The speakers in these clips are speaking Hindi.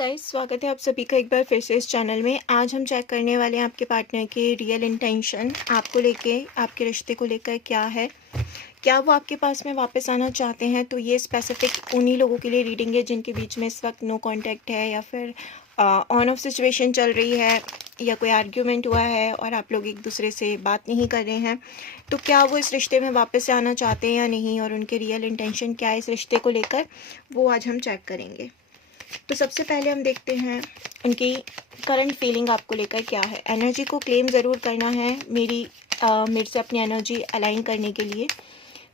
गाइस, स्वागत है आप सभी का एक बार फिर से इस चैनल में। आज हम चेक करने वाले हैं आपके पार्टनर के रियल इंटेंशन आपको लेके, आपके रिश्ते को लेकर क्या है। क्या वो आपके पास में वापस आना चाहते हैं? तो ये स्पेसिफिक उन्हीं लोगों के लिए रीडिंग है जिनके बीच में इस वक्त नो कांटेक्ट है, या फिर ऑन ऑफ सिचुएशन चल रही है, या कोई आर्ग्यूमेंट हुआ है और आप लोग एक दूसरे से बात नहीं कर रहे हैं। तो क्या वो इस रिश्ते में वापस से आना चाहते हैं या नहीं, और उनके रियल इंटेंशन क्या है इस रिश्ते को लेकर, वो आज हम चेक करेंगे। तो सबसे पहले हम देखते हैं उनकी करंट फीलिंग आपको लेकर क्या है। एनर्जी को क्लेम ज़रूर करना है मेरे से अपनी एनर्जी अलाइन करने के लिए।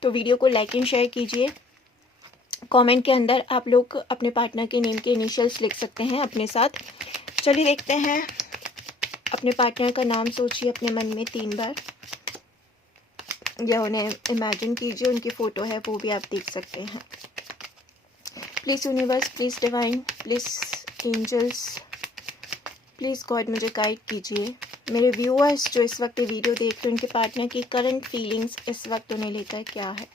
तो वीडियो को लाइक एंड शेयर कीजिए। कमेंट के अंदर आप लोग अपने पार्टनर के नेम के इनिशियल्स लिख सकते हैं अपने साथ। चलिए देखते हैं। अपने पार्टनर का नाम सोचिए अपने मन में 3 बार, या उन्हें इमेजिन कीजिए। उनकी फ़ोटो है वो भी आप देख सकते हैं। Please universe, please divine, please angels, please God मुझे गाइड कीजिए। मेरे व्यूअर्स जो इस वक्त ये वीडियो देख रहे हैं, उनके पार्टनर की करंट फीलिंग्स इस वक्त उन्हें लेकर क्या है।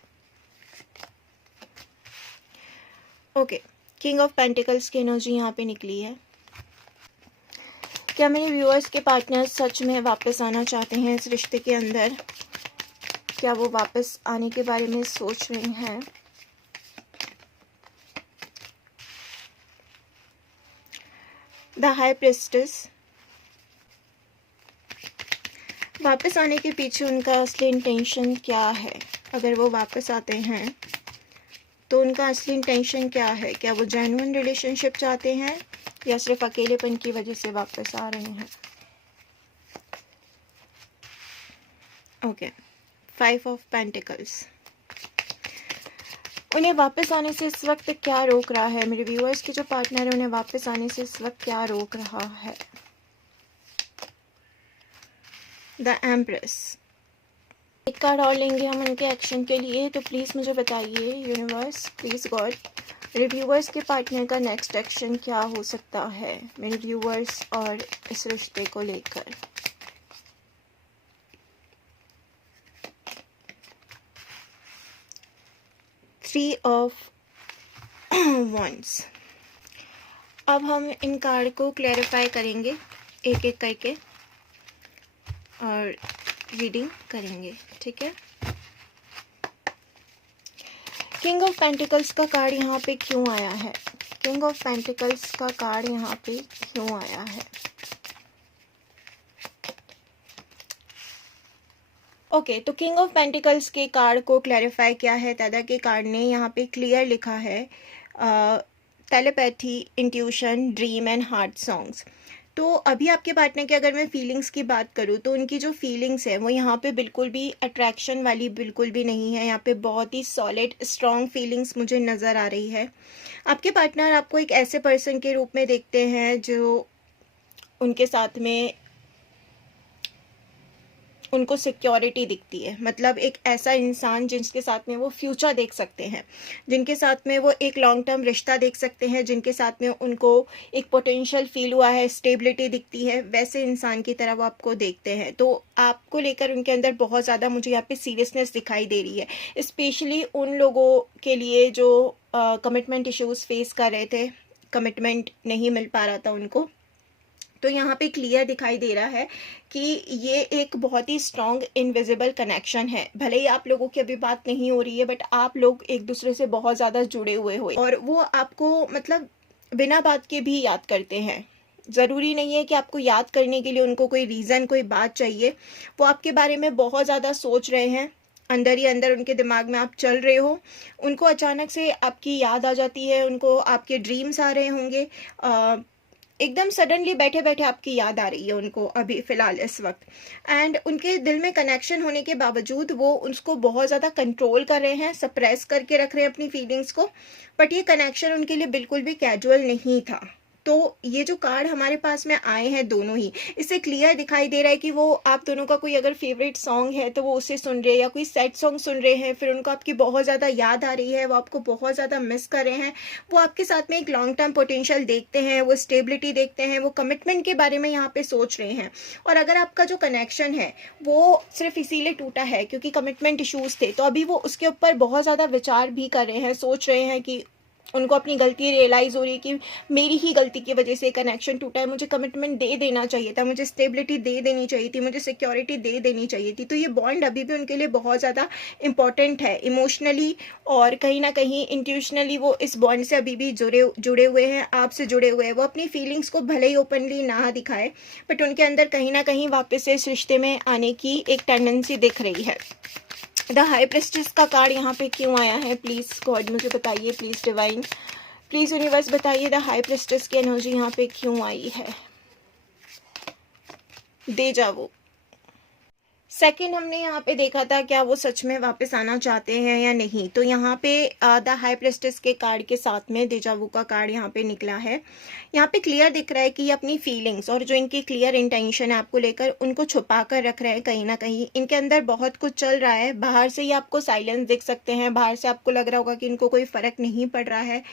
ओके, किंग ऑफ पेंटिकल्स की एनर्जी यहाँ पे निकली है। क्या मेरे व्यूअर्स के पार्टनर सच में वापस आना चाहते हैं इस रिश्ते के अंदर? क्या वो वापस आने के बारे में सोच रहे हैं? The high priestess. वापस आने के पीछे उनका असली इंटेंशन क्या है? अगर वो वापस आते हैं तो उनका असली इंटेंशन क्या है? क्या वो जेन्युइन रिलेशनशिप चाहते हैं या सिर्फ अकेलेपन की वजह से वापस आ रहे हैं? Okay, 5 of pentacles. उन्हें वापस आने से इस वक्त क्या रोक रहा है? मेरे व्यूअर्स के जो पार्टनर है, उन्हें वापस आने से इस वक्त क्या रोक रहा है? The empress. एक कार्ड और लेंगे हम उनके एक्शन के लिए। तो प्लीज़ मुझे बताइए यूनिवर्स, प्लीज़ गॉड, मेरे व्यूअर्स के पार्टनर का नेक्स्ट एक्शन क्या हो सकता है मेरे व्यूअर्स और इस रिश्ते को लेकर। Three of wands. अब हम इन कार्ड को क्लैरिफाई करेंगे एक एक करके और रीडिंग करेंगे, ठीक है। किंग ऑफ पेंटिकल्स का कार्ड यहाँ पे क्यों आया है? किंग ऑफ पेंटिकल्स का कार्ड यहाँ पे क्यों आया है? ओके, तो किंग ऑफ पेंटिकल्स के कार्ड को क्लैरिफाई किया है दादा के कार्ड ने। यहाँ पे क्लियर लिखा है telepathy, intuition, dream and heart songs. तो अभी आपके पार्टनर की अगर मैं फीलिंग्स की बात करूँ तो उनकी जो फीलिंग्स है वो यहाँ पे बिल्कुल भी अट्रैक्शन वाली बिल्कुल भी नहीं है। यहाँ पे बहुत ही सॉलिड स्ट्रॉन्ग फीलिंग्स मुझे नज़र आ रही है। आपके पार्टनर आपको एक ऐसे पर्सन के रूप में देखते हैं जो उनके साथ में उनको सिक्योरिटी दिखती है। मतलब एक ऐसा इंसान जिसके साथ में वो फ्यूचर देख सकते हैं, जिनके साथ में वो एक लॉन्ग टर्म रिश्ता देख सकते हैं, जिनके साथ में उनको एक पोटेंशियल फील हुआ है, स्टेबिलिटी दिखती है, वैसे इंसान की तरह वो आपको देखते हैं। तो आपको लेकर उनके अंदर बहुत ज़्यादा मुझे यहाँ पे सीरियसनेस दिखाई दे रही है। स्पेशली उन लोगों के लिए जो कमिटमेंट इश्यूज़ फेस कर रहे थे, कमिटमेंट नहीं मिल पा रहा था उनको। तो यहाँ पे क्लियर दिखाई दे रहा है कि ये एक बहुत ही स्ट्रॉन्ग इनविजिबल कनेक्शन है। भले ही आप लोगों की अभी बात नहीं हो रही है, बट आप लोग एक दूसरे से बहुत ज़्यादा जुड़े हुए हो और वो आपको मतलब बिना बात के भी याद करते हैं। ज़रूरी नहीं है कि आपको याद करने के लिए उनको कोई रीज़न, कोई बात चाहिए। वो आपके बारे में बहुत ज़्यादा सोच रहे हैं, अंदर ही अंदर उनके दिमाग में आप चल रहे हो। उनको अचानक से आपकी याद आ जाती है, उनको आपके ड्रीम्स आ रहे होंगे। एकदम सडनली बैठे बैठे आपकी याद आ रही है उनको अभी फ़िलहाल इस वक्त। एंड उनके दिल में कनेक्शन होने के बावजूद वो उसको बहुत ज़्यादा कंट्रोल कर रहे हैं, सप्रेस करके रख रहे हैं अपनी फीलिंग्स को। बट ये कनेक्शन उनके लिए बिल्कुल भी कैजुअल नहीं था। तो ये जो कार्ड हमारे पास में आए हैं दोनों ही, इससे क्लियर दिखाई दे रहा है कि वो आप दोनों का कोई अगर फेवरेट सॉन्ग है तो वो उसे सुन रहे हैं, या कोई सैड सॉन्ग सुन रहे हैं, फिर उनको आपकी बहुत ज़्यादा याद आ रही है, वो आपको बहुत ज़्यादा मिस कर रहे हैं। वो आपके साथ में एक लॉन्ग टर्म पोटेंशियल देखते हैं, वो स्टेबिलिटी देखते हैं, वो कमिटमेंट के बारे में यहाँ पे सोच रहे हैं। और अगर आपका जो कनेक्शन है वो सिर्फ इसीलिए टूटा है क्योंकि कमिटमेंट इशूज़ थे, तो अभी वो उसके ऊपर बहुत ज़्यादा विचार भी कर रहे हैं, सोच रहे हैं कि उनको अपनी गलती रियलाइज़ हो रही है कि मेरी ही गलती की वजह से कनेक्शन टूटा है, मुझे कमिटमेंट दे देना चाहिए था, मुझे स्टेबिलिटी दे देनी चाहिए थी, मुझे सिक्योरिटी दे देनी चाहिए थी। तो ये बॉन्ड अभी भी उनके लिए बहुत ज़्यादा इम्पॉर्टेंट है इमोशनली, और कहीं ना कहीं इंट्यूशनली वो इस बॉन्ड से अभी भी जुड़े जुड़े हुए हैं, आपसे जुड़े हुए हैं। वो अपनी फीलिंग्स को भले ही ओपनली ना दिखाए, बट उनके अंदर कहीं ना कहीं वापस से इस रिश्ते में आने की एक टेंडेंसी दिख रही है। द हाई प्रेस्टिस का कार्ड यहाँ पे क्यों आया है, प्लीज़ गॉड मुझे बताइए, प्लीज़ डिवाइन, प्लीज़ यूनिवर्स बताइए द हाई प्रेस्टिस की एनर्जी यहाँ पे क्यों आई है। डेजा-वू। सेकंड हमने यहाँ पे देखा था क्या वो सच में वापस आना चाहते हैं या नहीं। तो यहाँ पे द हाई प्रेस्टिस के कार्ड के साथ में डेजा-वू का कार्ड यहाँ पे निकला है। यहाँ पे क्लियर दिख रहा है कि ये अपनी फीलिंग्स और जो इनकी क्लियर इंटेंशन है आपको लेकर, उनको छुपा कर रख रहे हैं कहीं ना कहीं। इनके अंदर बहुत कुछ चल रहा है, बाहर से ही आपको साइलेंस दिख सकते हैं, बाहर से आपको लग रहा होगा कि इनको कोई फ़र्क नहीं पड़ रहा है,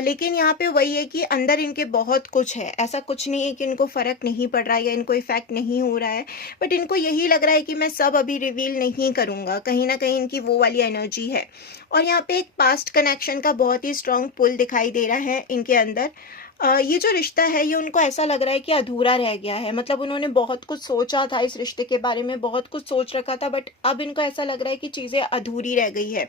लेकिन यहाँ पे वही है कि अंदर इनके बहुत कुछ है। ऐसा कुछ नहीं है कि इनको फ़र्क नहीं पड़ रहा है या इनको इफेक्ट नहीं हो रहा है, बट इनको यही लग रहा है कि मैं सब अभी रिवील नहीं करूँगा। कहीं ना कहीं इनकी वो वाली एनर्जी है। और यहाँ पे एक पास्ट कनेक्शन का बहुत ही स्ट्रॉन्ग पुल दिखाई दे रहा है इनके अंदर। ये जो रिश्ता है ये उनको ऐसा लग रहा है कि अधूरा रह गया है। मतलब उन्होंने बहुत कुछ सोचा था इस रिश्ते के बारे में, बहुत कुछ सोच रखा था, बट अब इनको ऐसा लग रहा है कि चीज़ें अधूरी रह गई है।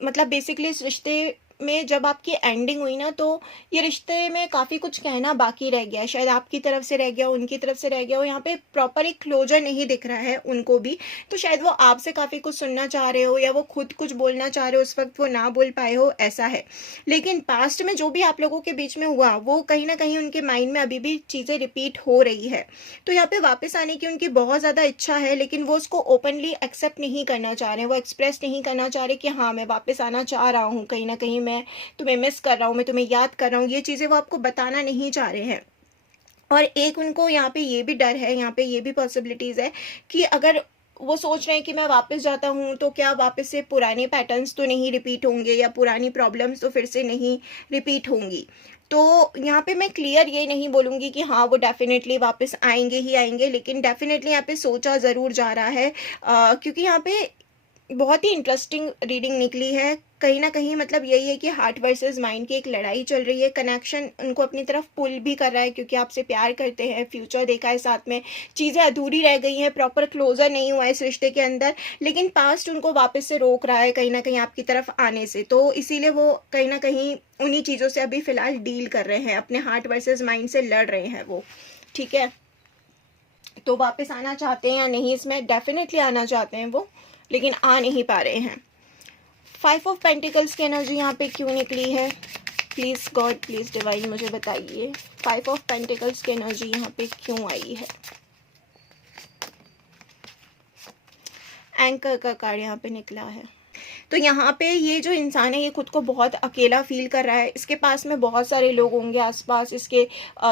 मतलब बेसिकली इस रिश्ते में जब आपकी एंडिंग हुई ना, तो ये रिश्ते में काफ़ी कुछ कहना बाकी रह गया है। शायद आपकी तरफ से रह गया हो, उनकी तरफ से रह गया हो। यहाँ पे प्रॉपर एक क्लोजर नहीं दिख रहा है उनको भी। तो शायद वो आपसे काफ़ी कुछ सुनना चाह रहे हो, या वो खुद कुछ बोलना चाह रहे हो, उस वक्त वो ना बोल पाए हो, ऐसा है। लेकिन पास्ट में जो भी आप लोगों के बीच में हुआ, वो कहीं ना कहीं उनके माइंड में अभी भी चीज़ें रिपीट हो रही है। तो यहाँ पे वापस आने की उनकी बहुत ज़्यादा इच्छा है, लेकिन वो उसको ओपनली एक्सेप्ट नहीं करना चाह रहे हैं। वो एक्सप्रेस नहीं करना चाह रहे कि हाँ मैं वापस आना चाह रहा हूँ, कहीं ना कहीं मैं तुम्हें मिस कर रहा हूँ, मैं तुम्हें याद कर रहा हूँ। ये चीज़ें वो आपको बताना नहीं चाह रहे हैं। और एक उनको यहाँ पे ये भी डर है, यहाँ पे ये भी पॉसिबिलिटीज़ है कि अगर वो सोच रहे हैं कि मैं वापस जाता हूँ तो क्या वापस से पुराने पैटर्न्स तो नहीं रिपीट होंगे, या पुरानी प्रॉब्लम्स तो फिर से नहीं रिपीट होंगी। तो यहाँ पे मैं क्लियर ये नहीं बोलूँगी कि हाँ वो डेफिनेटली वापस आएंगे ही आएंगे, लेकिन डेफिनेटली यहाँ पे सोचा ज़रूर जा रहा है, क्योंकि यहाँ पे बहुत ही इंटरेस्टिंग रीडिंग निकली है। कहीं ना कहीं मतलब यही है कि हार्ट वर्सेस माइंड की एक लड़ाई चल रही है। कनेक्शन उनको अपनी तरफ पुल भी कर रहा है, क्योंकि आपसे प्यार करते हैं, फ्यूचर देखा है साथ में, चीज़ें अधूरी रह गई हैं, प्रॉपर क्लोजर नहीं हुआ है इस रिश्ते के अंदर, लेकिन पास्ट उनको वापस से रोक रहा है कहीं ना कहीं आपकी तरफ आने से। तो इसीलिए वो कहीं ना कहीं उन्हीं चीज़ों से अभी फ़िलहाल डील कर रहे हैं, अपने हार्ट वर्सेस माइंड से लड़ रहे हैं वो। ठीक है, तो वापस आना चाहते हैं या नहीं, इसमें डेफिनेटली आना चाहते हैं वो, लेकिन आ नहीं पा रहे हैं। 5 ऑफ पेंटिकल्स की एनर्जी यहाँ पे क्यों निकली है, प्लीज़ गॉड प्लीज़ डिवाइन मुझे बताइए। 5 ऑफ पेंटिकल्स की एनर्जी यहाँ पे क्यों आई है। एंकर का कार्ड यहाँ पे निकला है। तो यहाँ पे ये जो इंसान है ये खुद को बहुत अकेला फील कर रहा है। इसके पास में बहुत सारे लोग होंगे आसपास, इसके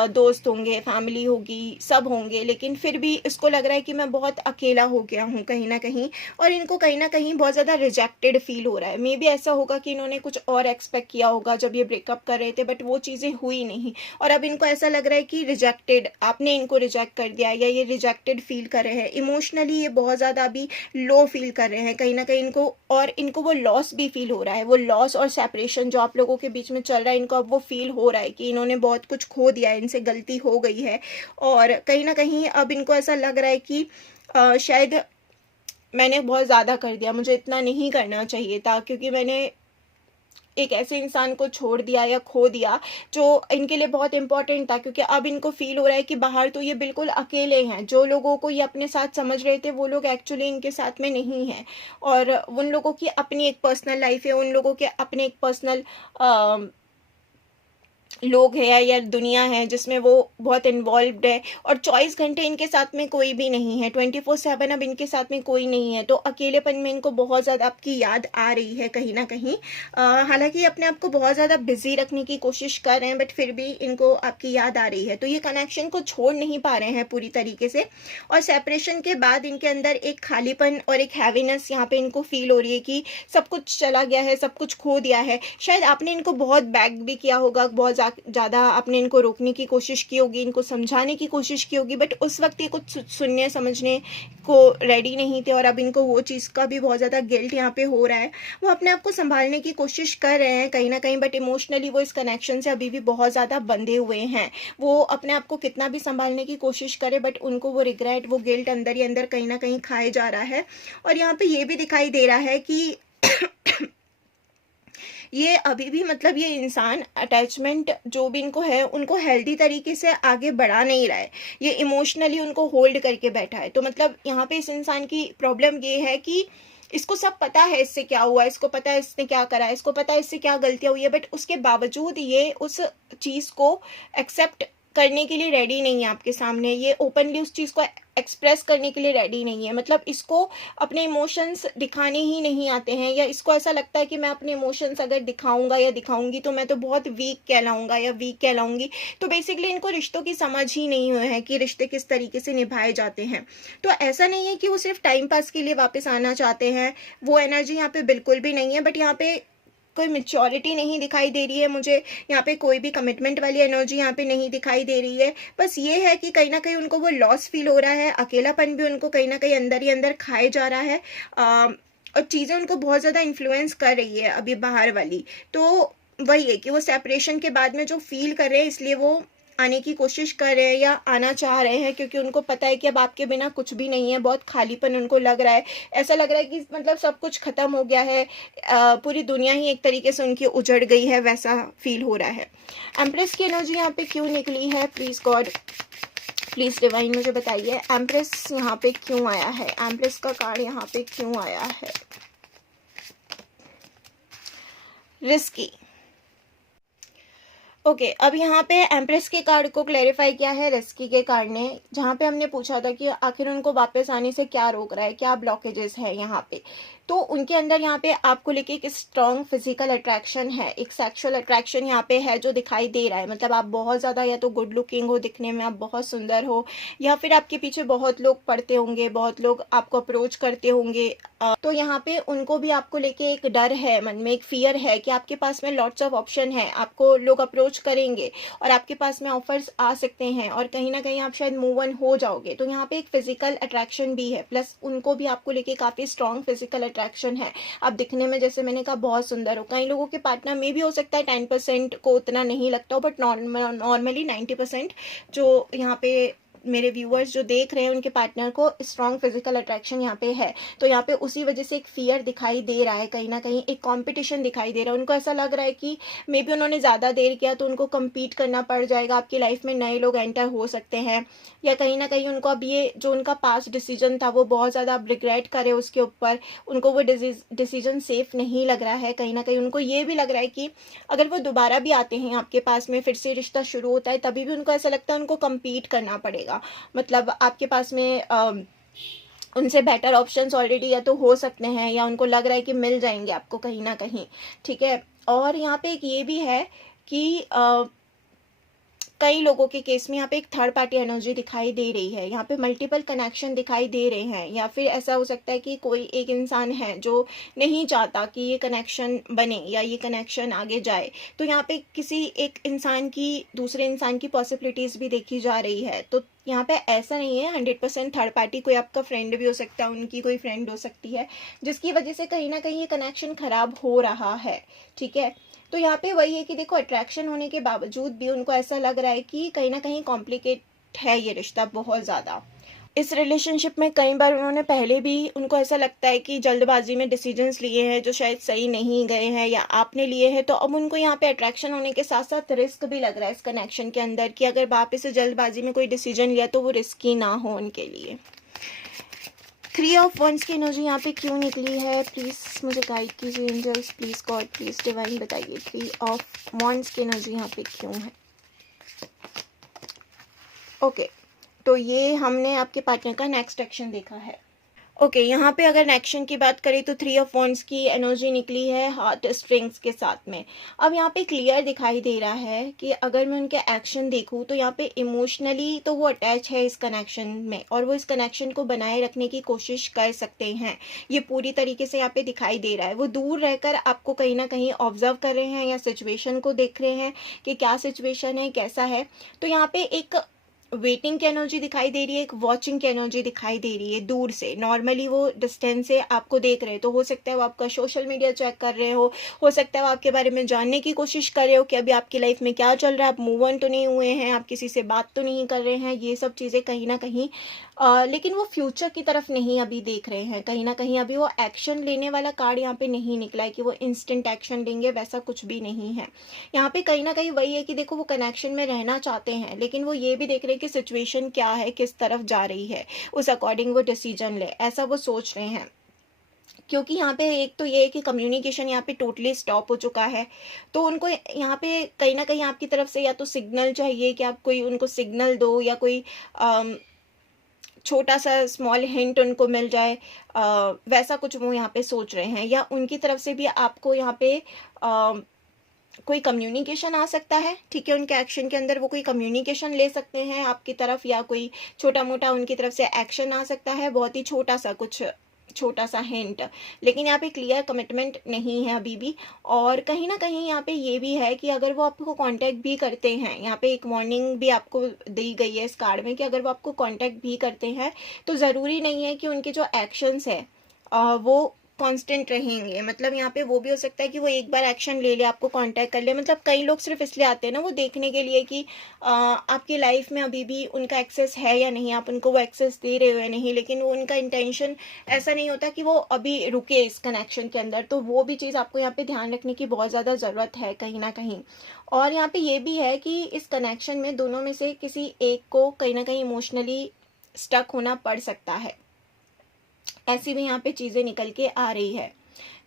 दोस्त होंगे, फैमिली होगी, सब होंगे, लेकिन फिर भी इसको लग रहा है कि मैं बहुत अकेला हो गया हूँ कहीं ना कहीं, और इनको कहीं ना कहीं बहुत ज़्यादा रिजेक्टेड फील हो रहा है। मे बी ऐसा होगा कि इन्होंने कुछ और एक्सपेक्ट किया होगा जब ये ब्रेकअप कर रहे थे, बट वो चीज़ें हुई नहीं, और अब इनको ऐसा लग रहा है कि रिजेक्टेड, आपने इनको रिजेक्ट कर दिया, या ये रिजेक्टेड फील कर रहे हैं। इमोशनली ये बहुत ज़्यादा अभी लो फील कर रहे हैं कहीं ना कहीं इनको, और इनको वो लॉस भी फील हो रहा है। वो लॉस और सेपरेशन जो आप लोगों के बीच में चल रहा है, इनको अब वो फील हो रहा है कि इन्होंने बहुत कुछ खो दिया है, इनसे गलती हो गई है, और कहीं ना कहीं अब इनको ऐसा लग रहा है कि शायद मैंने बहुत ज़्यादा कर दिया, मुझे इतना नहीं करना चाहिए था, क्योंकि मैंने एक ऐसे इंसान को छोड़ दिया या खो दिया जो इनके लिए बहुत इंपॉर्टेंट था। क्योंकि अब इनको फील हो रहा है कि बाहर तो ये बिल्कुल अकेले हैं, जो लोगों को ये अपने साथ समझ रहे थे वो लोग एक्चुअली इनके साथ में नहीं हैं, और उन लोगों की अपनी एक पर्सनल लाइफ है, उन लोगों के अपने एक पर्सनल लोग हैं या दुनिया है जिसमें वो बहुत इन्वॉल्व्ड है, और 24 घंटे इनके साथ में कोई भी नहीं है, 24/7 अब इनके साथ में कोई नहीं है। तो अकेलेपन में इनको बहुत ज़्यादा आपकी याद आ रही है कहीं ना कहीं। हालांकि अपने आप को बहुत ज़्यादा बिजी रखने की कोशिश कर रहे हैं, बट फिर भी इनको आपकी याद आ रही है। तो ये कनेक्शन को छोड़ नहीं पा रहे हैं पूरी तरीके से, और सेपरेशन के बाद इनके अंदर एक खालीपन और एक हैवीनेस यहाँ पे इनको फील हो रही है कि सब कुछ चला गया है, सब कुछ खो दिया है। शायद आपने इनको बहुत बैक भी किया होगा, बहुत ज़्यादा आपने इनको रोकने की कोशिश की होगी, इनको समझाने की कोशिश की होगी, बट उस वक्त ये कुछ सुनने समझने को रेडी नहीं थे और अब इनको वो चीज़ का भी बहुत ज़्यादा गिल्ट यहाँ पे हो रहा है। वो अपने आप को संभालने की कोशिश कर रहे हैं कहीं ना कहीं, बट इमोशनली वो इस कनेक्शन से अभी भी बहुत ज़्यादा बंधे हुए हैं। वो अपने आप को कितना भी संभालने की कोशिश करे, बट उनको वो रिग्रेट, वो गिल्ट अंदर ही अंदर कहीं ना कहीं खाए जा रहा है। और यहाँ पे ये भी दिखाई दे रहा है कि ये अभी भी मतलब ये इंसान अटैचमेंट जो भी इनको है उनको हेल्दी तरीके से आगे बढ़ा नहीं रहा है, ये इमोशनली उनको होल्ड करके बैठा है। तो मतलब यहाँ पे इस इंसान की प्रॉब्लम ये है कि इसको सब पता है इससे क्या हुआ, इसको पता है इसने क्या करा है, इसको पता है इससे क्या गलतियां हुई है, बट उसके बावजूद ये उस चीज़ को एक्सेप्ट करने के लिए रेडी नहीं है आपके सामने, ये ओपनली उस चीज़ को एक्सप्रेस करने के लिए रेडी नहीं है। मतलब इसको अपने इमोशंस दिखाने ही नहीं आते हैं, या इसको ऐसा लगता है कि मैं अपने इमोशंस अगर दिखाऊंगा या दिखाऊंगी तो मैं तो बहुत वीक कहलाऊंगा या वीक कहलाऊंगी। तो बेसिकली इनको रिश्तों की समझ ही नहीं हुई है कि रिश्ते किस तरीके से निभाए जाते हैं। तो ऐसा नहीं है कि वो सिर्फ टाइम पास के लिए वापस आना चाहते हैं, वो एनर्जी यहाँ पे बिल्कुल भी नहीं है, बट यहाँ पे कोई मैच्योरिटी नहीं दिखाई दे रही है मुझे, यहाँ पे कोई भी कमिटमेंट वाली एनर्जी यहाँ पे नहीं दिखाई दे रही है। बस ये है कि कहीं ना कहीं उनको वो लॉस फील हो रहा है, अकेलापन भी उनको कहीं ना कहीं अंदर ही अंदर खाए जा रहा है, और चीज़ें उनको बहुत ज़्यादा इन्फ्लुएंस कर रही है अभी बाहर वाली। तो वही है कि वो सेपरेशन के बाद में जो फील कर रहे हैं, इसलिए वो आने की कोशिश कर रहे हैं या आना चाह रहे हैं, क्योंकि उनको पता है कि अब आपके बिना कुछ भी नहीं है, बहुत खालीपन उनको लग रहा है। ऐसा लग रहा है कि मतलब सब कुछ खत्म हो गया है, पूरी दुनिया ही एक तरीके से उनकी उजड़ गई है, वैसा फील हो रहा है। एम्प्रेस की एनर्जी यहाँ पे क्यों निकली है, प्लीज़ गॉड, प्लीज़ डिवाइन मुझे बताइए, एम्प्रेस यहाँ पे क्यों आया है, एम्प्रेस का कार्ड यहाँ पे क्यों आया है। रिस्की। ओके, अब यहाँ पे एम्प्रेस के कार्ड को क्लैरिफाई किया है रिस्की के कार्ड ने, जहाँ पे हमने पूछा था कि आखिर उनको वापस आने से क्या रोक रहा है, क्या ब्लॉकेजेस है यहाँ पे। तो उनके अंदर यहाँ पे आपको लेके एक स्ट्रॉन्ग फिजिकल अट्रैक्शन है, एक सेक्सुअल अट्रैक्शन यहाँ पे है जो दिखाई दे रहा है। मतलब आप बहुत ज़्यादा या तो गुड लुकिंग हो, दिखने में आप बहुत सुंदर हो, या फिर आपके पीछे बहुत लोग पड़ते होंगे, बहुत लोग आपको अप्रोच करते होंगे। तो यहाँ पे उनको भी आपको लेके एक डर है, मन में एक फियर है कि आपके पास में लॉट्स ऑफ ऑप्शन है, आपको लोग अप्रोच करेंगे और आपके पास में ऑफर्स आ सकते हैं, और कहीं ना कहीं आप शायद मूव ऑन हो जाओगे। तो यहाँ पे एक फिजिकल अट्रैक्शन भी है, प्लस उनको भी आपको लेके काफ़ी स्ट्रॉन्ग फिजिकल अट्रैक्शन है। आप दिखने में, जैसे मैंने कहा, बहुत सुंदर हो। कई लोगों के पार्टनर में भी हो सकता है 10% को उतना नहीं लगता हो, बट नॉर्मली 90% जो यहाँ पे मेरे व्यूअर्स जो देख रहे हैं उनके पार्टनर को स्ट्रॉन्ग फिजिकल अट्रैक्शन यहाँ पे है। तो यहाँ पे उसी वजह से एक फियर दिखाई दे रहा है, कहीं ना कहीं एक कंपटीशन दिखाई दे रहा है। उनको ऐसा लग रहा है कि मे बी उन्होंने ज़्यादा देर किया तो उनको compete करना पड़ जाएगा, आपकी लाइफ में नए लोग एंटर हो सकते हैं, या कहीं ना कहीं उनको अब ये जो उनका पास्ट डिसीजन था वो बहुत ज़्यादा अब रिग्रेट करे उसके ऊपर, उनको वो डिसीजन सेफ नहीं लग रहा है। कहीं ना कहीं उनको ये भी लग रहा है कि अगर वो दोबारा भी आते हैं आपके पास में, फिर से रिश्ता शुरू होता है, तभी भी उनको ऐसा लगता है उनको compete करना पड़ेगा। मतलब आपके पास में उनसे बेटर ऑप्शंस ऑलरेडी या तो हो सकते हैं, या उनको लग रहा है कि मिल जाएंगे आपको कहीं ना कहीं, ठीक है। और यहाँ पे एक ये भी है कि कई लोगों के केस में यहाँ पे एक थर्ड पार्टी एनर्जी दिखाई दे रही है, यहाँ पे मल्टीपल कनेक्शन दिखाई दे रहे हैं, या फिर ऐसा हो सकता है कि कोई एक इंसान है जो नहीं चाहता कि ये कनेक्शन बने या ये कनेक्शन आगे जाए। तो यहाँ पे किसी एक इंसान की दूसरे इंसान की पॉसिबिलिटीज़ भी देखी जा रही है। तो यहाँ पे ऐसा नहीं है 100% थर्ड पार्टी, कोई आपका फ्रेंड भी हो सकता है, उनकी कोई फ्रेंड हो सकती है, जिसकी वजह से कहीं ना कहीं ये कनेक्शन खराब हो रहा है, ठीक है। तो यहाँ पे वही है कि देखो, अट्रैक्शन होने के बावजूद भी उनको ऐसा लग रहा है कि कहीं ना कहीं कॉम्प्लिकेट है ये रिश्ता बहुत ज़्यादा। इस रिलेशनशिप में कई बार उन्होंने पहले भी, उनको ऐसा लगता है कि जल्दबाजी में डिसीजंस लिए हैं जो शायद सही नहीं गए हैं, या आपने लिए हैं। तो अब उनको यहाँ पे अट्रैक्शन होने के साथ साथ रिस्क भी लग रहा है इस कनेक्शन के अंदर, कि अगर वापस से जल्दबाजी में कोई डिसीजन लिया तो वो रिस्की ना हो उनके लिए। 3 ऑफ वंस की एनर्जी यहाँ पे क्यों निकली है, प्लीज़ मुझे गाइड कीजिए angels, please God, please divine, बताइए 3 ऑफ वंस की एनर्जी यहाँ पे क्यों है। ओके, तो ये हमने आपके पार्टनर का नेक्स्ट एक्शन देखा है। ओके, यहाँ पे अगर एक्शन की बात करें तो 3 ऑफ वॉन्ड्स की एनर्जी निकली है हार्ट स्ट्रिंग्स के साथ में। अब यहाँ पे क्लियर दिखाई दे रहा है कि अगर मैं उनके एक्शन देखूँ तो यहाँ पे इमोशनली तो वो अटैच है इस कनेक्शन में, और वो इस कनेक्शन को बनाए रखने की कोशिश कर सकते हैं। ये पूरी तरीके से यहाँ पे दिखाई दे रहा है। वो दूर रहकर आपको कहीं ना कहीं ऑब्जर्व कर रहे हैं या सिचुएशन को देख रहे हैं कि क्या सिचुएशन है, कैसा है। तो यहाँ पे एक वेटिंग की एनर्जी दिखाई दे रही है, एक वॉचिंग की एनर्जी दिखाई दे रही है दूर से। नॉर्मली वो डिस्टेंस से आपको देख रहे हैं, तो हो सकता है वो आपका सोशल मीडिया चेक कर रहे हो सकता है वो आपके बारे में जानने की कोशिश कर रहे हो कि अभी आपकी लाइफ में क्या चल रहा है, आप मूव ऑन तो नहीं हुए हैं, आप किसी से बात तो नहीं कर रहे हैं, ये सब चीज़ें कहीं ना कहीं। लेकिन वो फ्यूचर की तरफ नहीं अभी देख रहे हैं, कहीं ना कहीं अभी वो एक्शन लेने वाला कार्ड यहाँ पे नहीं निकला है कि वो इंस्टेंट एक्शन लेंगे, वैसा कुछ भी नहीं है। यहाँ पे कहीं ना कहीं वही है कि देखो वो कनेक्शन में रहना चाहते हैं, लेकिन वो ये भी देख रहे हैं कि सिचुएशन क्या है, किस तरफ जा रही है, उस अकॉर्डिंग वो डिसीजन ले, ऐसा वो सोच रहे हैं। क्योंकि यहाँ पे एक तो ये है कि कम्युनिकेशन यहाँ पे टोटली स्टॉप हो चुका है, तो उनको यहाँ पे कहीं ना कहीं आपकी तरफ से या तो सिग्नल चाहिए कि आप कोई उनको सिग्नल दो, या कोई छोटा सा स्मॉल हिंट उनको मिल जाए, वैसा कुछ वो यहाँ पे सोच रहे हैं। या उनकी तरफ से भी आपको यहाँ पे कोई कम्युनिकेशन आ सकता है, ठीक है, उनके एक्शन के अंदर वो कोई कम्युनिकेशन ले सकते हैं आपकी तरफ, या कोई छोटा मोटा उनकी तरफ से एक्शन आ सकता है, बहुत ही छोटा सा कुछ, छोटा सा हिंट। लेकिन यहाँ पे क्लियर कमिटमेंट नहीं है अभी भी। और कहीं ना कहीं यहाँ पे ये भी है कि अगर वो आपको कांटेक्ट भी करते हैं, यहाँ पे एक वार्निंग भी आपको दी गई है इस कार्ड में कि अगर वो आपको कांटेक्ट भी करते हैं तो ज़रूरी नहीं है कि उनके जो एक्शंस है वो कांस्टेंट रहेंगे। मतलब यहाँ पे वो भी हो सकता है कि वो एक बार एक्शन ले ले, आपको कांटेक्ट कर ले। मतलब कई लोग सिर्फ इसलिए आते हैं ना वो देखने के लिए कि आपकी लाइफ में अभी भी उनका एक्सेस है या नहीं, आप उनको वो एक्सेस दे रहे हो या नहीं, लेकिन वो उनका इंटेंशन ऐसा नहीं होता कि वो अभी रुके इस कनेक्शन के अंदर। तो वो भी चीज़ आपको यहाँ पे ध्यान रखने की बहुत ज़्यादा ज़रूरत है कहीं ना कहीं। और यहाँ पे ये भी है कि इस कनेक्शन में दोनों में से किसी एक को कहीं ना कहीं इमोशनली स्टक होना पड़ सकता है, ऐसी भी यहाँ पे चीज़ें निकल के आ रही है।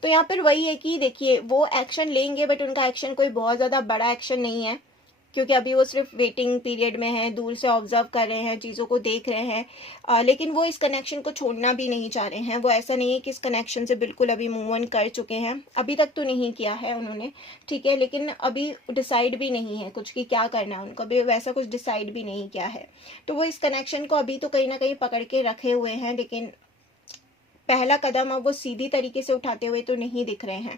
तो यहाँ पर वही है कि देखिए वो एक्शन लेंगे, बट उनका एक्शन कोई बहुत ज़्यादा बड़ा एक्शन नहीं है, क्योंकि अभी वो सिर्फ वेटिंग पीरियड में है, दूर से ऑब्जर्व कर रहे हैं, चीज़ों को देख रहे हैं। लेकिन वो इस कनेक्शन को छोड़ना भी नहीं चाह रहे हैं। वो ऐसा नहीं है कि इस कनेक्शन से बिल्कुल अभी मूव ऑन कर चुके हैं, अभी तक तो नहीं किया है उन्होंने, ठीक है, लेकिन अभी डिसाइड भी नहीं है कुछ कि क्या करना है उनको, अभी वैसा कुछ डिसाइड भी नहीं किया है। तो वो इस कनेक्शन को अभी तो कहीं ना कहीं पकड़ के रखे हुए हैं, लेकिन पहला कदम अब वो सीधी तरीके से उठाते हुए तो नहीं दिख रहे हैं।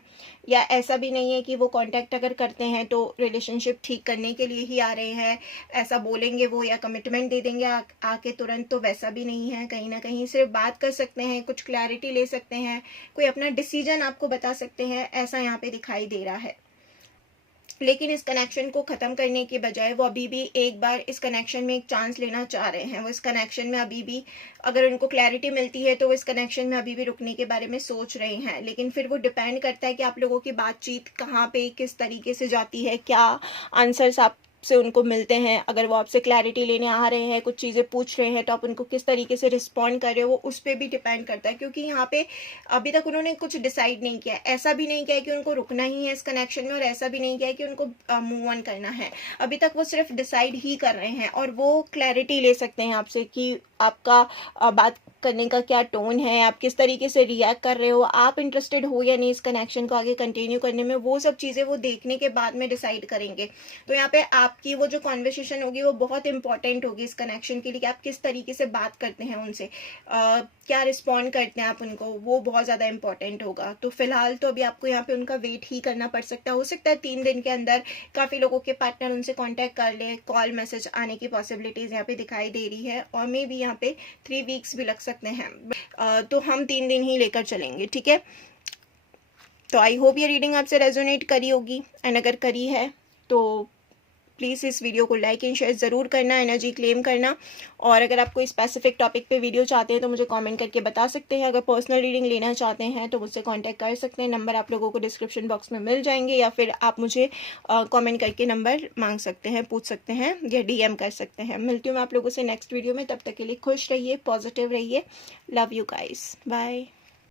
या ऐसा भी नहीं है कि वो कांटेक्ट अगर करते हैं तो रिलेशनशिप ठीक करने के लिए ही आ रहे हैं, ऐसा बोलेंगे वो या कमिटमेंट दे देंगे आके तुरंत, तो वैसा भी नहीं है। कहीं ना कहीं सिर्फ बात कर सकते हैं, कुछ क्लैरिटी ले सकते हैं, कोई अपना डिसीजन आपको बता सकते हैं, ऐसा यहाँ पे दिखाई दे रहा है। लेकिन इस कनेक्शन को ख़त्म करने के बजाय वो अभी भी एक बार इस कनेक्शन में एक चांस लेना चाह रहे हैं। वो इस कनेक्शन में अभी भी, अगर उनको क्लैरिटी मिलती है तो वो इस कनेक्शन में अभी भी रुकने के बारे में सोच रहे हैं। लेकिन फिर वो डिपेंड करता है कि आप लोगों की बातचीत कहाँ पे किस तरीके से जाती है, क्या आंसर्स आप से उनको मिलते हैं। अगर वो आपसे क्लैरिटी लेने आ रहे हैं, कुछ चीज़ें पूछ रहे हैं, तो आप उनको किस तरीके से रिस्पॉन्ड कर रहे हो, वो उस पर भी डिपेंड करता है। क्योंकि यहाँ पे अभी तक उन्होंने कुछ डिसाइड नहीं किया, ऐसा भी नहीं किया है कि उनको रुकना ही है इस कनेक्शन में, और ऐसा भी नहीं किया है कि उनको मूव ऑन करना है। अभी तक वो सिर्फ डिसाइड ही कर रहे हैं, और वो क्लैरिटी ले सकते हैं आपसे कि आपका बात करने का क्या टोन है, आप किस तरीके से रिएक्ट कर रहे हो, आप इंटरेस्टेड हो या नहीं इस कनेक्शन को आगे कंटिन्यू करने में। वो सब चीज़ें वो देखने के बाद में डिसाइड करेंगे। तो यहाँ पे आपकी वो जो कॉन्वर्सेशन होगी वो बहुत इंपॉर्टेंट होगी इस कनेक्शन के लिए, कि आप किस तरीके से बात करते हैं उनसे, क्या रिस्पॉन्ड करते हैं आप उनको, वो बहुत ज़्यादा इंपॉर्टेंट होगा। तो फिलहाल तो अभी आपको यहाँ पे उनका वेट ही करना पड़ सकता है। हो सकता है 3 दिन के अंदर काफ़ी लोगों के पार्टनर उनसे कांटेक्ट कर ले, कॉल मैसेज आने की पॉसिबिलिटीज़ यहाँ पे दिखाई दे रही है, और मे भी यहाँ पे 3 वीक्स भी लग सकते हैं। तो हम 3 दिन ही लेकर चलेंगे, ठीक है। तो आई होप ये रीडिंग आपसे रेजोनेट करी होगी, एंड अगर करी है तो प्लीज़ इस वीडियो को लाइक एंड शेयर ज़रूर करना, एनर्जी क्लेम करना। और अगर आप कोई स्पेसिफिक टॉपिक पे वीडियो चाहते हैं तो मुझे कमेंट करके बता सकते हैं। अगर पर्सनल रीडिंग लेना चाहते हैं तो मुझसे कांटेक्ट कर सकते हैं, नंबर आप लोगों को डिस्क्रिप्शन बॉक्स में मिल जाएंगे, या फिर आप मुझे कमेंट करके नंबर मांग सकते हैं, पूछ सकते हैं, या DM कर सकते हैं। मिलती हूँ मैं आप लोगों से नेक्स्ट वीडियो में, तब तक के लिए खुश रहिए, पॉजिटिव रहिए। Love you guys, bye.